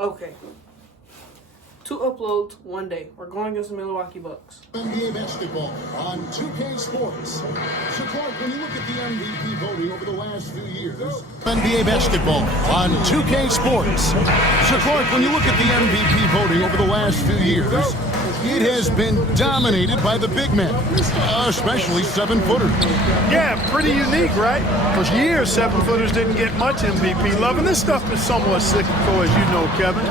Okay. 2 uploads, 1 day. We're going against the Milwaukee Bucks. NBA basketball on 2K Sports. So Clark, when you look at the MVP voting over the last few years. NBA basketball on 2K Sports. So Clark, when you look at the MVP voting over the last few years, it has been dominated by the big men, especially 7-footers. Yeah, pretty unique, right? For years, 7-footers didn't get much MVP love, and this stuff is somewhat cyclical, as you know, Kevin.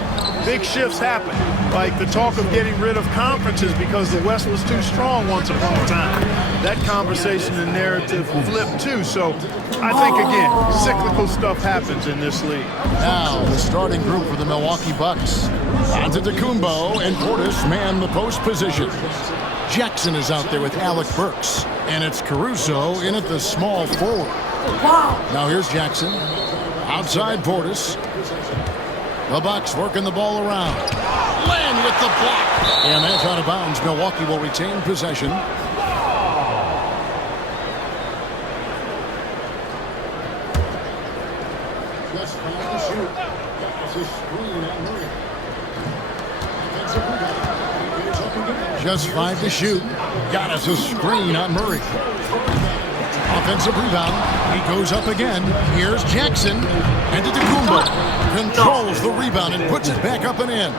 Big shifts happen, like the talk of getting rid of conferences because the West was too strong once upon a time. That conversation and narrative flipped too, so I think, again, cyclical stuff happens in this league. Now, the starting group for the Milwaukee Bucks. Antetokounmpo and Portis man the post position. Jackson is out there with Alec Burks, and it's Caruso in at the small forward. Now here's Jackson. Outside Portis. The Bucks working the ball around. Land with the block. And that's out of bounds. Milwaukee will retain possession. Just 5 to shoot. That's a screen at Murray. Just 5 to shoot. Got us a screen on Murray. Offensive rebound. He goes up again. Here's Jackson. Antetokounmpo controls the rebound and puts it back up and in.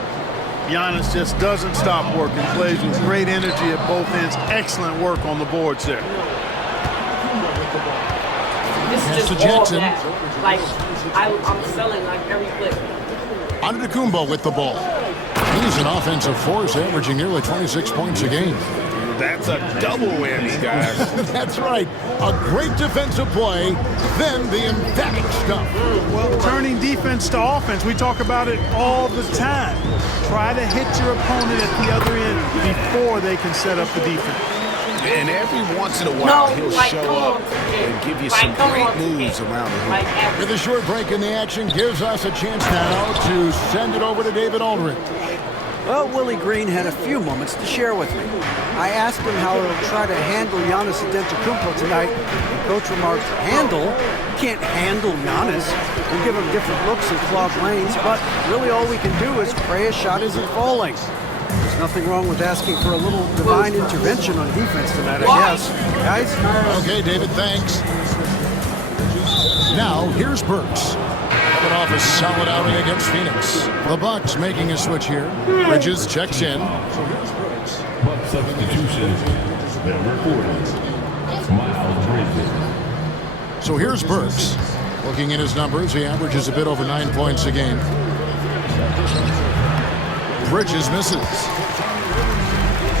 Giannis just doesn't stop working. Plays with great energy at both ends. Excellent work on the boards there. This is just Jackson. Like, I'm selling like every clip. Antetokounmpo with the ball. He's an offensive force, averaging nearly 26 points a game. That's a double whammy, guys. That's right. A great defensive play, then the emphatic stuff. Well, turning defense to offense, we talk about it all the time. Try to hit your opponent at the other end before they can set up the defense. And every once in a while, he'll show up and give you some great moves around the hoop. With a short break in the action, gives us a chance now to send it over to David Aldridge. Well, Willie Green had a few moments to share with me. I asked him how he'll try to handle Giannis Antetokounmpo tonight. And Coach remarked, handle? You can't handle Giannis. We'll give him different looks and clog lanes, but really all we can do is pray a shot isn't falling. There's nothing wrong with asking for a little divine intervention on defense tonight, I guess. Guys? Okay, David, thanks. Now, here's Burks. Coming off a solid outing against Phoenix. The Bucks making a switch here. Bridges checks in. Buck substitution. Number 40, Miles Bridges. So here's Burks. Looking at his numbers, he averages a bit over 9 points a game. Bridges misses.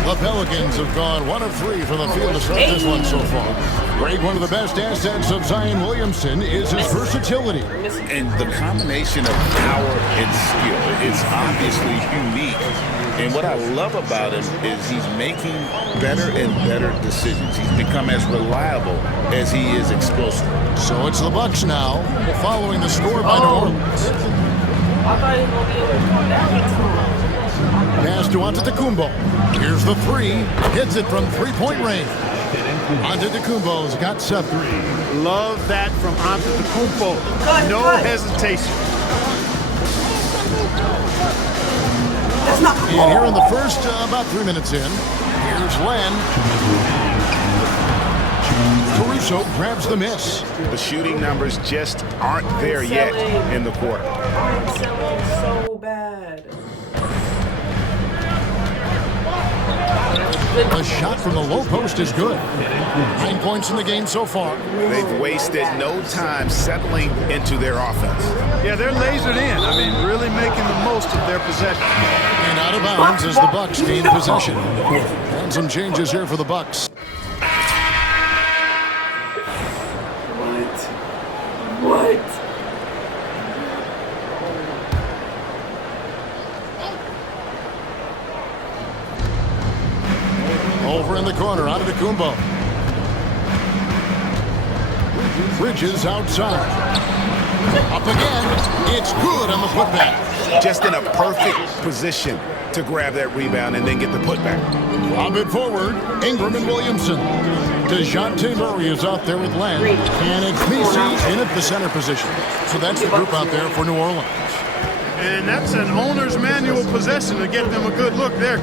The Pelicans have gone 1 of 3 from the field to start this one so far. Greg, one of the best assets of Zion Williamson is his versatility. And the combination of power and skill is obviously unique. And what I love about him is he's making better and better decisions. He's become as reliable as he is explosive. So it's the Bucks now, following the score by New Orleans. I thought he was going to be able to come back. Pass to Antetokounmpo. Here's the 3. Hits it from 3-point range. Antetokounmpo's got 7. Love that from Antetokounmpo. No hesitation. And here in the first, about 3 minutes in, here's Len. Caruso grabs the miss. The shooting numbers just aren't there yet in the quarter. I'm selling so bad. A shot from the low post is good. 9 points in the game so far. They've wasted no time settling into their offense. Yeah, they're lasered in. I mean, really making the most of their possession. And out of bounds as the Bucks gain possession. And some changes here for the Bucks. What? Over in the corner, Antetokounmpo. Bridges outside. Up again. It's good on the putback. Just in a perfect position to grab that rebound and then get the putback. Lob it forward. Ingram and Williamson. DeJounte Murray is out there with Len. And it's Messi in at the center position. So that's the group out there for New Orleans. And that's an owner's manual possession to get them a good look there.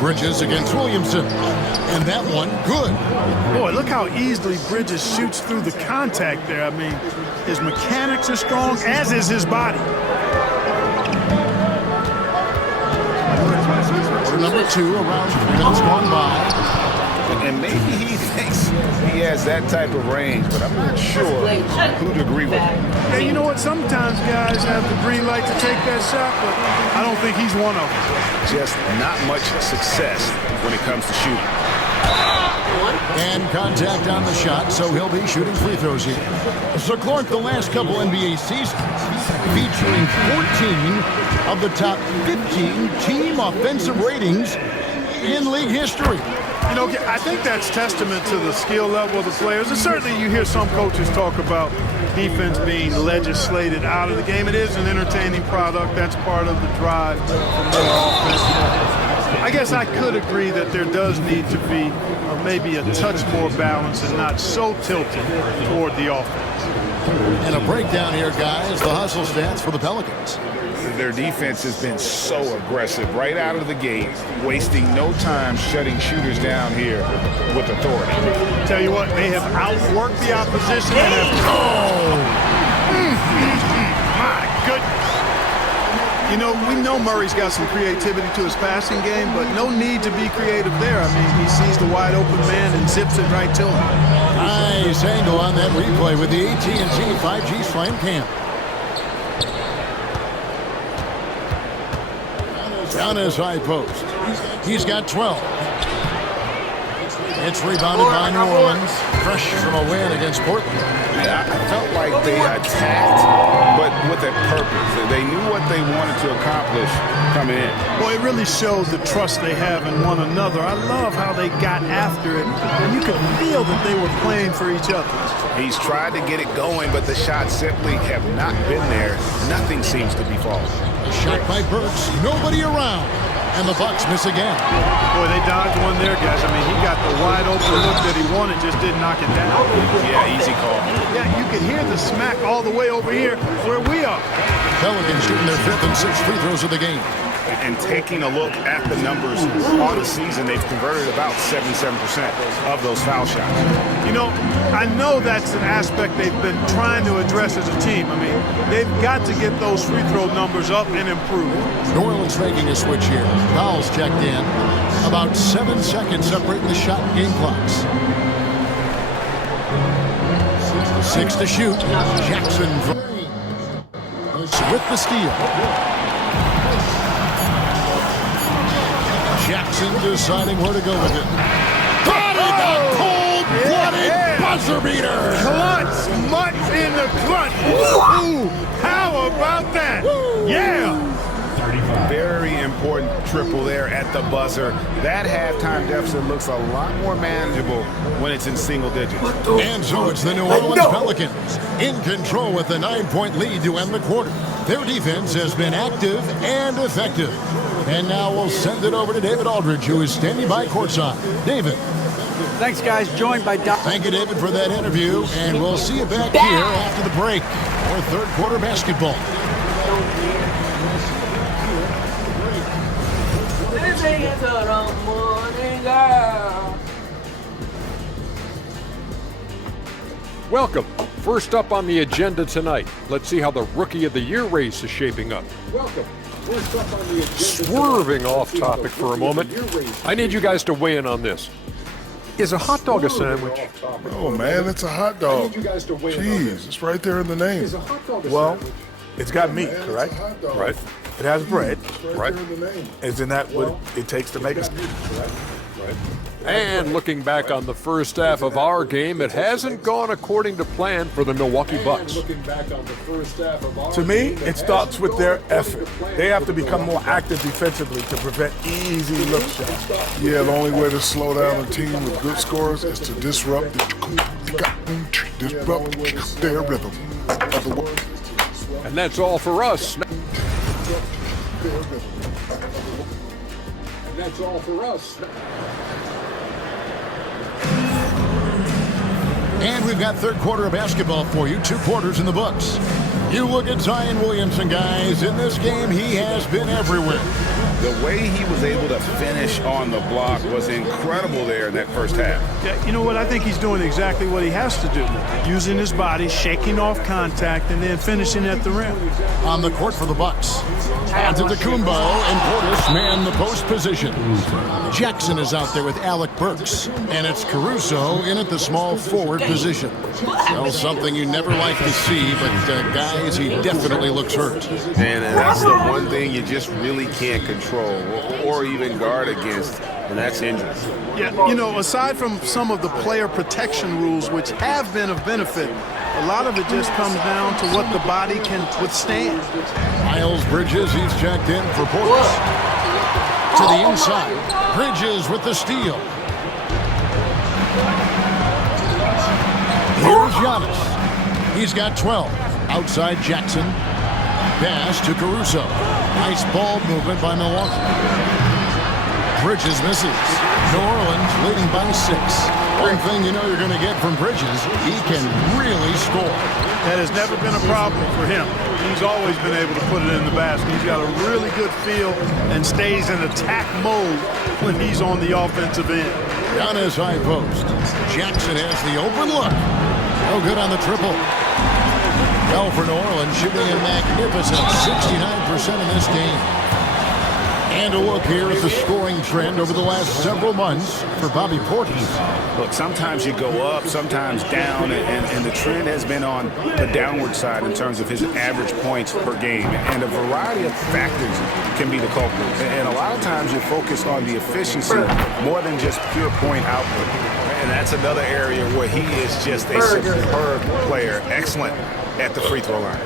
Bridges against Williamson. And that one, good. Boy, look how easily Bridges shoots through the contact there. I mean, his mechanics are strong, as is his body. Quarter number 2, around 3 minutes gone by. And maybe he thinks he has that type of range, but I'm not sure who'd agree with him. Hey, you know what? Sometimes guys have the green light to take that shot, but I don't think he's one of them. Just not much success when it comes to shooting. And contact on the shot, so he'll be shooting free throws here. So Clark, the last couple NBA seasons, featuring 14 of the top 15 team offensive ratings in league history. You know, I think that's testament to the skill level of the players. And certainly you hear some coaches talk about defense being legislated out of the game. It is an entertaining product. That's part of the drive for more offense. I guess I could agree that there does need to be maybe a touch more balance and not so tilted toward the offense. And a breakdown here, guys. The hustle stats for the Pelicans. Their defense has been so aggressive right out of the gate, wasting no time shutting shooters down here with authority. Tell you what, they have outworked the opposition and have... My goodness. You know, we know Murray's got some creativity to his passing game, but no need to be creative there. I mean, he sees the wide open man and zips it right to him. Nice angle on that replay with the AT&T 5G Slam Cam. Down his high post. He's got 12. It's rebounded by New Orleans. Fresh from a win against Portland. Yeah, I felt like they attacked, but with a purpose. They knew what they wanted to accomplish coming in. Boy, it really showed the trust they have in one another. I love how they got after it, and you could feel that they were playing for each other. He's tried to get it going, but the shots simply have not been there. Nothing seems to be falling. A shot by Burks. Nobody around. And the Bucks miss again. Boy, they dodged one there, guys. I mean, he got the wide open look that he wanted, just didn't knock it down. Yeah, easy call. Yeah, you could hear the smack all the way over here where we are. Pelicans shooting their 5th and 6th free throws of the game. And taking a look at the numbers on the season, they've converted about 77% of those foul shots. You know, I know that's an aspect they've been trying to address as a team. I mean, they've got to get those free throw numbers up and improve. New Orleans making a switch here. Fouls checked in. About 7 seconds separating the shot and game clocks. 6 to shoot. Jackson with the steal. Jackson deciding where to go with it. Got it! A cold-blooded buzzer beater! Clutch! Much in the clutch! Ooh, how about that? Yeah! Very important triple there at the buzzer. That halftime deficit looks a lot more manageable when it's in single digits. And so it's the New Orleans Pelicans in control with a 9-point lead to end the quarter. Their defense has been active and effective. And now we'll send it over to David Aldridge, who is standing by courtside. David. Thanks, guys. Joined by Doc. Thank you, David, for that interview. And we'll see you back here after the break for third quarter basketball. Welcome. First up on the agenda tonight, let's see how the Rookie of the Year race is shaping up. Welcome. First up on the agenda Swerving off topic for a moment, I need you guys to weigh in on this. Is a hot dog a sandwich? Oh man, it's a hot dog. Jeez, it's right there in the name. Well, it's got meat, correct? Right. It has bread. Right. Isn't that what it takes to make a Right. And looking back on the first half of our game, it hasn't gone according to plan for the Milwaukee Bucks. To me, it starts with their effort. They have to become more active defensively to prevent easy look shots. Yeah, the only way to slow down a team with good scores is to disrupt their rhythm. And that's all for us. And that's all for us. And we've got third quarter of basketball for you. 2 quarters in the books. You look at Zion Williamson, guys. In this game, he has been everywhere. The way he was able to finish on the block was incredible there in that first half. Yeah, you know what? I think he's doing exactly what he has to do. Using his body, shaking off contact, and then finishing at the rim. On the court for the Bucks. Antetokounmpo and Portis man the post position. Jackson is out there with Alec Burks. And it's Caruso in at the small forward position. Well, something you never like to see, but guys, he definitely looks hurt. And that's the one thing you just really can't control or even guard against, and that's injury. Yeah, you know, aside from some of the player protection rules, which have been of benefit, a lot of it just comes down to what the body can withstand. Miles Bridges, he's checked in for Portis. To the inside. Bridges with the steal. Here's Giannis. He's got 12. Outside Jackson. Pass to Caruso. Nice ball movement by Milwaukee. Bridges misses. New Orleans leading by 6. One thing you know you're going to get from Bridges, he can really score. That has never been a problem for him. He's always been able to put it in the basket. He's got a really good feel and stays in attack mode when he's on the offensive end. Giannis high post. Jackson has the open look. No good on the triple. Well, for New Orleans, shooting a magnificent 69% in this game. And a look here at the scoring trend over the last several months for Bobby Portis. Look, sometimes you go up, sometimes down, and the trend has been on the downward side in terms of his average points per game. And a variety of factors can be the culprit. And a lot of times you're focused on the efficiency more than just pure point output. And that's another area where he is just a superb player, excellent at the free throw line.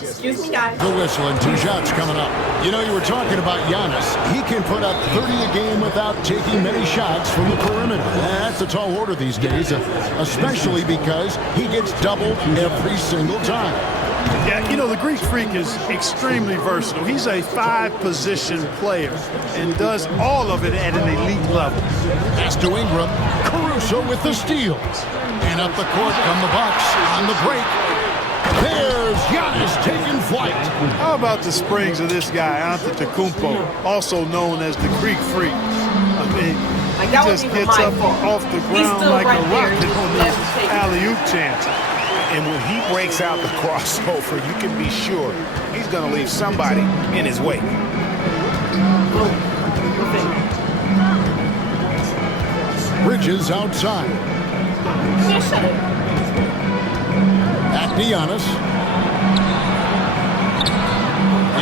Excuse me, guys. The whistle and 2 shots coming up. You know, you were talking about Giannis. He can put up 30 a game without taking many shots from the perimeter. That's a tall order these days, especially because he gets doubled every single time. Yeah, you know, the Greek Freak is extremely versatile. He's a 5-position player and does all of it at an elite level. Pass to Ingram. Caruso with the steal. And up the court come the Bucks on the break. There's Giannis taking flight. How about the springs of this guy, Antetokounmpo, also known as the Greek Freak? I mean, he just gets up off the ground like a rocket on these alley-oop chances. And when he breaks out the crossover, you can be sure he's going to leave somebody in his way. Bridges outside. Back to Giannis.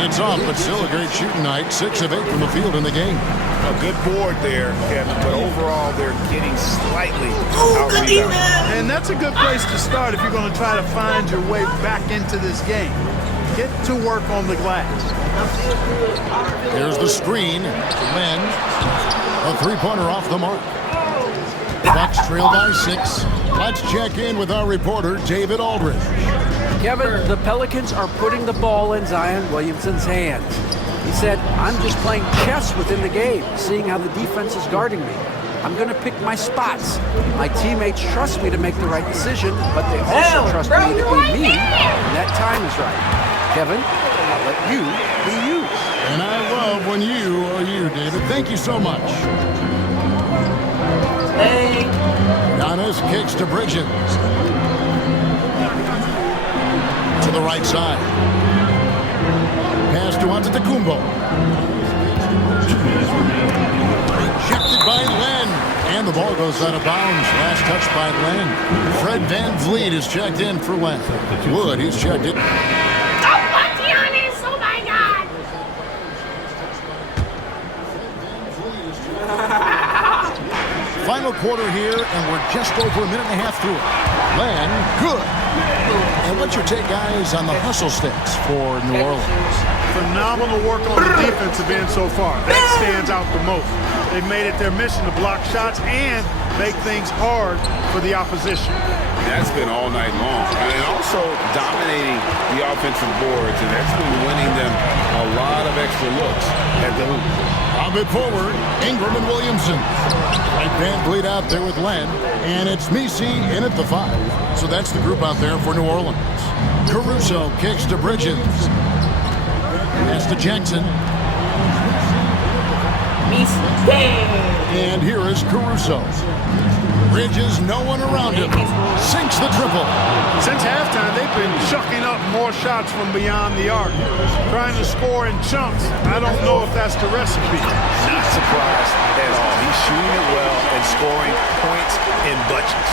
It's off, but still a great shooting night. 6 of 8 from the field in the game. A good board there, Kevin, but overall they're getting slightly out-rebounded. And that's a good place to start if you're going to try to find your way back into this game. Get to work on the glass. Here's the screen. Len, a 3-pointer off the mark. Bucks trail by 6. Let's check in with our reporter, David Aldridge. Kevin, the Pelicans are putting the ball in Zion Williamson's hands. He said, I'm just playing chess within the game, seeing how the defense is guarding me. I'm going to pick my spots. My teammates trust me to make the right decision, but they also trust me to be me when that time is right. Kevin, I'll let you be you. And I love when you are you, David. Thank you so much. Hey. Giannis kicks to Bridges. To the right side. Pass to Antetokounmpo. Rejected by Len. And the ball goes out of bounds. Last touch by Len. Fred VanVleet is checked in for Len. Wood, he's checked in. Oh my God. Final quarter here, and we're just over a minute and a half through it. Len, good. And what's your take, guys, on the hustle sticks for New Orleans? Phenomenal work on the defensive end so far. That stands out the most. They've made it their mission to block shots and make things hard for the opposition. That's been all night long. And also dominating the offensive boards, and that's been winning them a lot of extra looks at the hoop. A bit forward, Ingram and Williamson. Right Van Vliet out there with Len, and it's Misi in at the 5. So that's the group out there for New Orleans. Caruso kicks to Bridges. Pass to Jackson. And here is Caruso. Bridges, no one around him. Sinks the triple. Since halftime, they've been chucking up more shots from beyond the arc, trying to score in chunks. I don't know if that's the recipe. Not surprised at all. He's shooting it well and scoring points in bunches.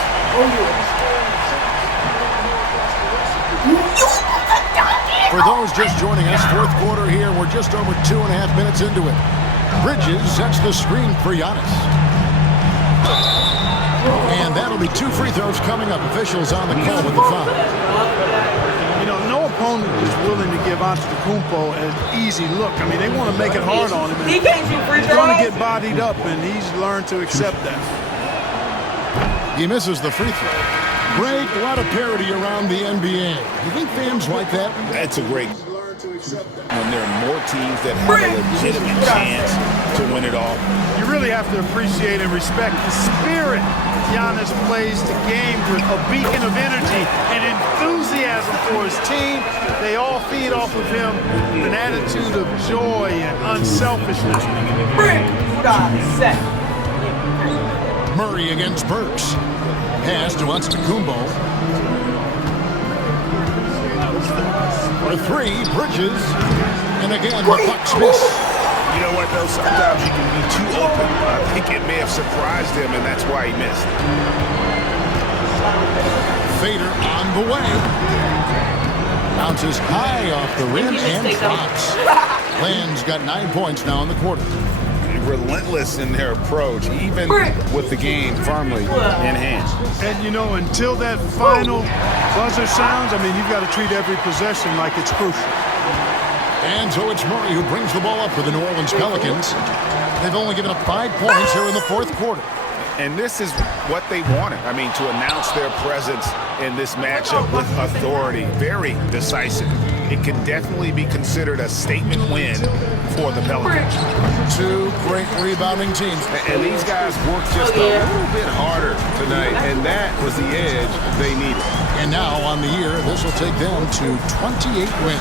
For those just joining us, fourth quarter here. We're just over 2.5 minutes into it. Bridges sets the screen for Giannis. And that'll be 2 free throws coming up. Officials on the call with the foul. You know, no opponent is willing to give Antetokounmpo an easy look. I mean, they want to make it hard on him. He can't shoot free He's going to throws. get bodied up, and he's learned to accept that. He misses the free throw. Greg, a lot of parity around the NBA. You think fans like that? That's a great. When there are more teams that have a legitimate chance to win it all. You really have to appreciate and respect the spirit Giannis plays the game with, a beacon of energy and enthusiasm for his team. They all feed off of him with an attitude of joy and unselfishness. Murray against Burks. Pass to Antetokounmpo. For 3, Bridges. And again, the Bucks miss. You know what, though? Sometimes you can be too open. I think it may have surprised him, and that's why he missed. Fader on the way. Bounces high off the rim and drops. Land's got 9 points now in the quarter. Relentless in their approach, even with the game firmly in hand. And, you know, until that final buzzer sounds, I mean, you've got to treat every possession like it's crucial. And so it's Murray who brings the ball up for the New Orleans Pelicans. They've only given up 5 points here in the fourth quarter. And this is what they wanted. I mean, to announce their presence in this matchup with authority, very decisive. It can definitely be considered a statement win for the Pelicans. 2 great rebounding teams. And these guys worked just a little bit harder tonight, and that was the edge they needed. And now on the year, this will take them to 28 wins.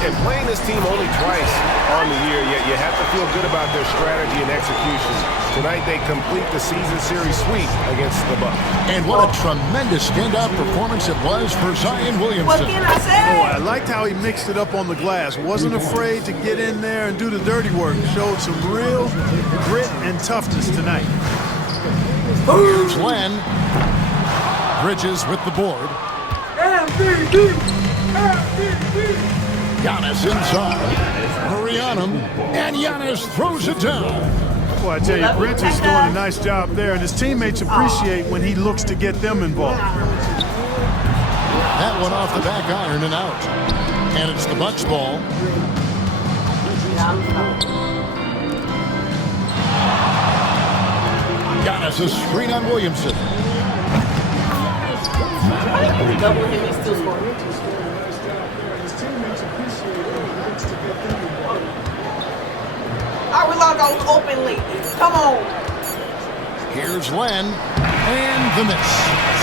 And playing this team only twice on the year, yet you have to feel good about their strategy and execution. Tonight they complete the season series sweep against the Bucks. And what a tremendous standout performance it was for Zion Williamson. What can I say? Oh, I liked how he mixed it up on the glass. Wasn't afraid to get in there and do the dirty work. Showed some real grit and toughness tonight. Here's Len. Bridges with the board. Giannis inside. Murray on him. And Giannis throws it down. Well, I tell you, Bridges is doing a nice job there, and his teammates appreciate when he looks to get them involved. That one off the back iron and out. And it's the Bucks ball. Giannis a screen on Williamson. Double him, he's still scoring. I will not go openly. Come on. Here's Len. And the miss.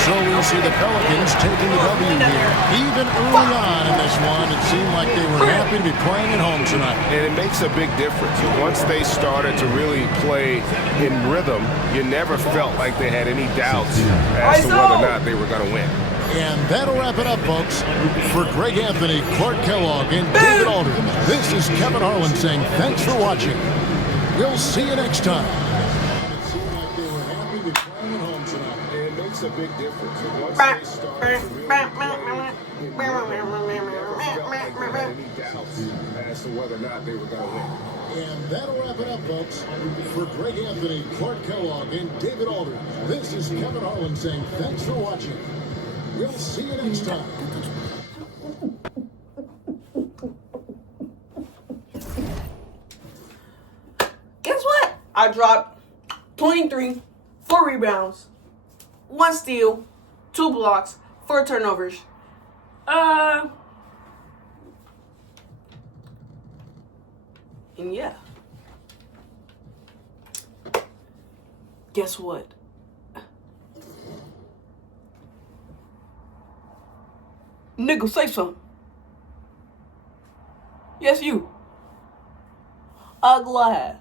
So we see the Pelicans taking the W here. Even early on in this one, it seemed like they were happy to be playing at home tonight. And it makes a big difference. Once they started to really play in rhythm, you never felt like they had any doubts as to whether or not they were going to win. And that'll wrap it up, folks. For Greg Anthony, Clark Kellogg, and David Aldridge, this is Kevin Harlan saying thanks for watching. We'll see you next time. It makes a big difference. Once they started to really play any doubts as to whether or not they were going to win. And that'll wrap it up, folks. For Greg Anthony, Clark Kellogg, and David Aldridge, this is Kevin Harlan saying thanks for watching. We'll see you next time. Guess what? I dropped 23, 4 rebounds, 1 steal, 2 blocks, 4 turnovers. And yeah. Guess what? Nigga, say something. Yes, you. Ugly.